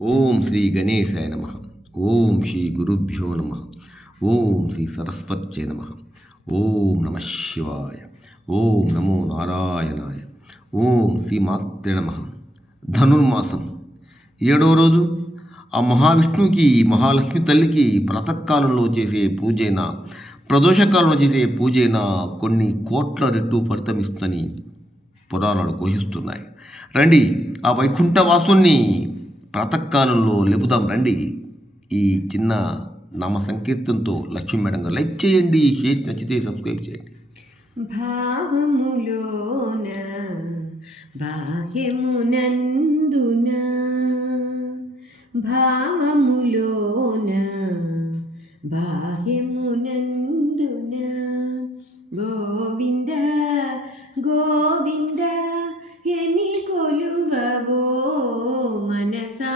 ఓం శ్రీ గణేశాయ నమ. ఓం శ్రీ గురుభ్యో నమ. ఓం శ్రీ సరస్వత్యై నమ. ఓం నమ శివాయ. ఓం నమో నారాయణాయ. ఓం శ్రీ మాత్రే నమ. ధనుర్మాసం 7వ రోజు ఆ మహావిష్ణువుకి మహాలక్ష్మి తల్లికి ప్రాతకాలంలో చేసే పూజైనా ప్రదోషకాలంలో చేసే పూజైనా కొన్ని కోట్ల రెట్టు ఫలితమిస్తుందని పురాణాలు ఘోషిస్తున్నాయి. రండి ఆ వైకుంఠవాసుని ప్రాతకాలంలో లేపుదాం రండి. ఈ చిన్న నామ సంకీర్తనతో లక్ష్మీ మేడం గారు లైక్ చేయండి, షేర్ నచ్చితే సబ్స్క్రైబ్ చేయండి. భావములోన బాహ్యమునందున భావములోన బాహ్యమునందున గోవింద గోవింద ఎని కొలువవో మనసా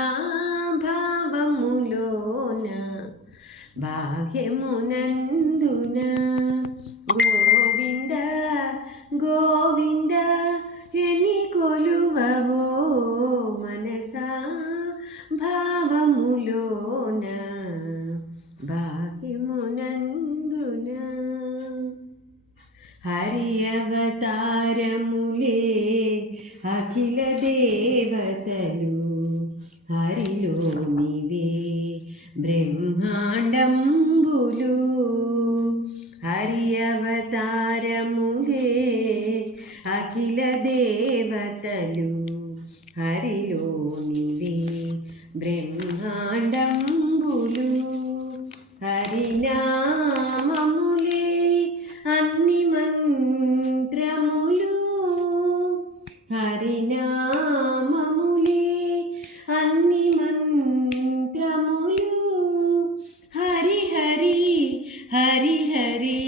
భావములోన బాహ్యమునందున గోవింద గోవింద ఎని కొలువవో మనసా భావములోన బాహ్యమునందున హరి అవతారములే అఖిల దేవతలు హరిలోనివే బ్రహ్మాండంబులు హరి అవతారములే అఖిల దేవతలు హరిలోనివే బ్రహ్మాండంబులు హరినామములే అన్ని మంత్రములు హరినామములే అన్ని మంత్రములు హరి హరి హరి హరి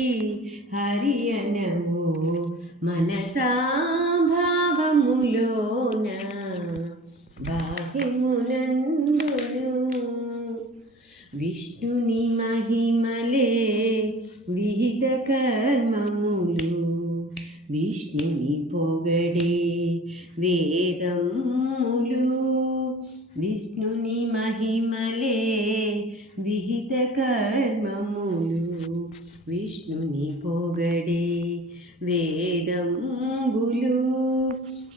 హరి అనమో మనసా భావములోన బాహ్యమునందును విష్ణుని మహిమలే విహిత కర్మములు విష్ణుని పొగడే వేదములు విష్ణుని మహిమలే విహిత కర్మములు విష్ణుని పొగడే వేదంబులు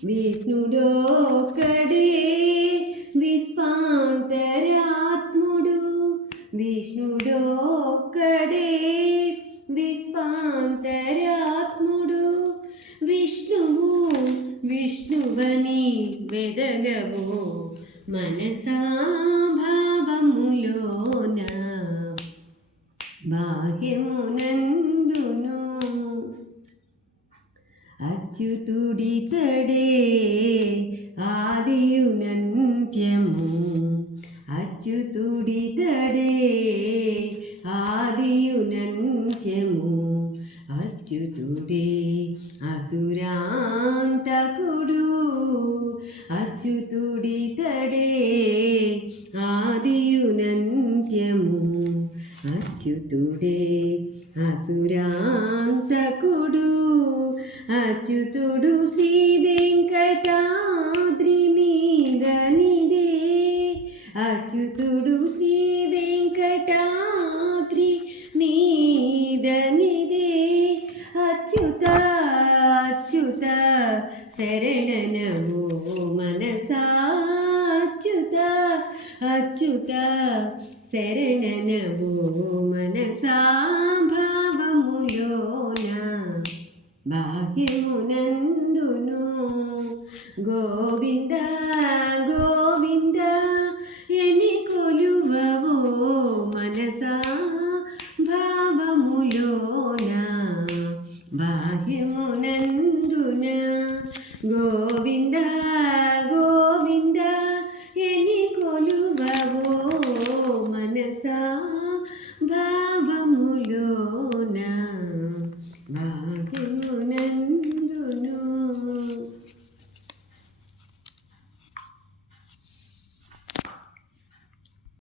విష్ణుడొక్కడే విశ్వాంతరాత్ముడు విష్ణుడొక్కడే విశ్వాంతరాత్ముడు విష్ణువు విష్ణువని వెదగవో మనసా భావములోన బాహ్యమునందును అచ్యుతుడితడే ఆదియునంత్యము అచ్యుతుడితడే ఆదియునంత్యము అచ్యుతుడే అసురాంతకుడు అచ్యుతుడితడే ఆదియునంత్యము అచ్యుతుడే అసురాంతకుడు అచ్యుతుడు శ్రీ వెంకటాద్రి మీదనిదే అచ్యుతుడు శ్రీ వెంకటాద్రి మీదనిదే అచ్యుత అచ్యుత శరణనవో మనసా అచ్యుత అచ్యుత శరణనవో మనసా భావములోన బాహ్యమునందును గోవింద గోవింద ఎని కొలువవో మనసా భావములోన బాహ్యమునందున గోవింద